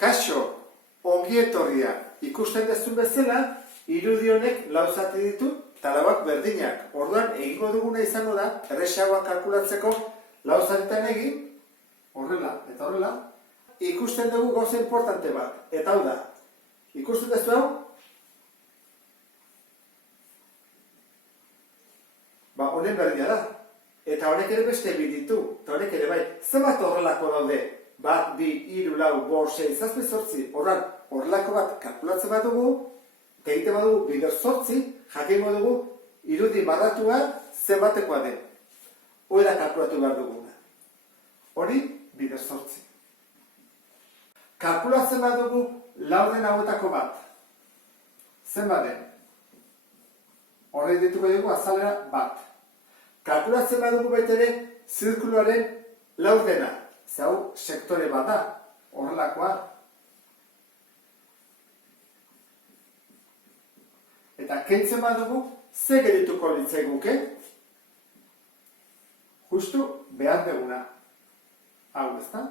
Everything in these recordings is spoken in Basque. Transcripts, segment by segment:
Kaixo, ongi etorria. Ikusten dezun bezala, irudi honek lau zati ditu, eta lauak berdinak. Orduan, egingo duguna izango da, erresagoa kalkulatzeko lau zatitan egin, horrela eta horrela, ikusten dugu gauza importante bat. Eta hau da, ikusten dezu hau? Honen berdina da. Eta honek ere beste bi ditu. Eta honek ere bai, zenbat horrelako daude? Bat, bi, hiru, lau, bost, sei, zazpi, zortzi. Horran, horrelako bat kalkulatzen badugu, eta egiten badugu bider zortzi, jakingo dugu irudi marratua zenbatekoa den. Hori da kalkulatu behar duguna. Hori, bider zortzi. Kalkulatzen badugu laurden hauetako bat. Zenbat den? Horre dituko dugu azalera bat. Kalkulatzen badugu baita ere zirkuluaren laurdena. Zau sektore bat da, horrelakoa. Eta kentzen badugu, ze gerituko litzaiguke? Justu behar deguna. Hau, ezta?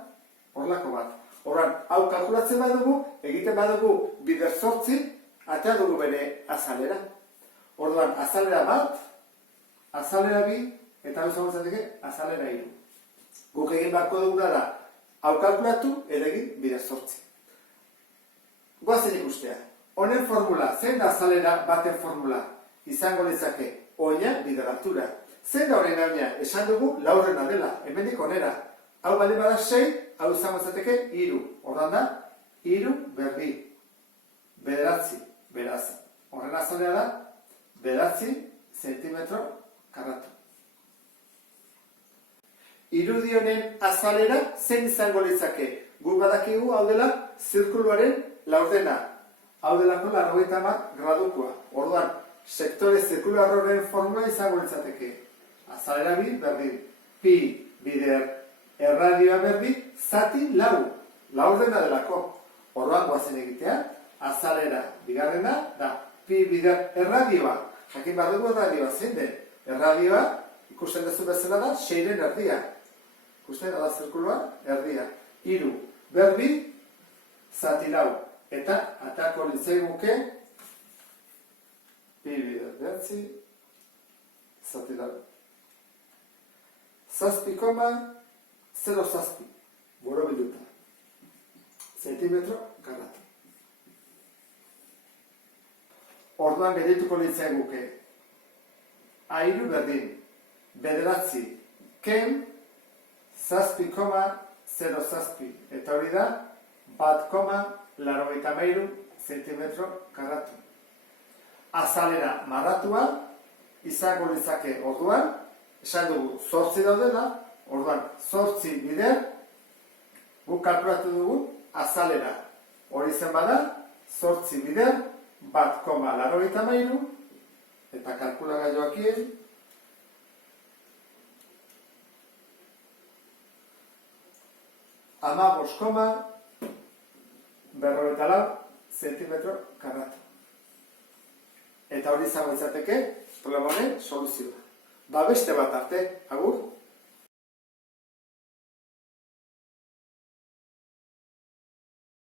Horrelako bat. Horran, hau kalkulatzen badugu, egiten badugu bider zortzi, atea dugu bere azalera. Orduan, azalera bat, azalera bi, eta hau zagotzateke, azalera hiru. Guk egin beharko duguna da, hau kalkulatu, egin bider zortzi. Goazen ikustea. Honen formula, zein da azalera baten formula? Izango litzake, oina bider altura. Zein da horren oina? Esan dugu, laurrena dela, hemendik onera. Hau bali bada 6, hau izango litzateke 3. Ordan da, 3 berbi. 9, beraz. Horren azalera da, 9 zentimetro karratu. Irudi honen azalera zein izango litzake? Guk badakigu hau dela zirkuluaren laurdena. Hau delako 90 gradukoa. Orduan, sektore zirkuluar horren formula izango litzateke. Azalera bi berdin. Pi bider erradioa berbi zati lau. Laurdena delako. Orduan goazen egitea. Azalera bigarrena da pi bider erradioa. Jakin behar dugu erradioa zein den. Erradioa, ikusten dezu bezala da, 6-ren erdia. Ikusten da zirkulua, erdia. 3 berbi, zati lau. Eta atako litzaiguke, pi bider behatzi, zati lau. Zazpi koma, 0 zazpi. Borobiluta. Zentimetro karratu. Orduan gerituko litzaiguke. Airu berdin, bederatzi, ken, zazpi koma, 0 zazpi. Eta hori da, 1,83 zentimetro karratu. Azalera marratua, izango litzake orduan, esan dugu 8 daudela, orduan 8 bider, guk kalkulatu dugu azalera. Hori zen bada, 8 bider, 1,83, eta kalkulagailuakien, amabos koma, 44 zentimetro karratu. Eta hori izango izateke, problema honen soluzioa. Beste bat arte, agur.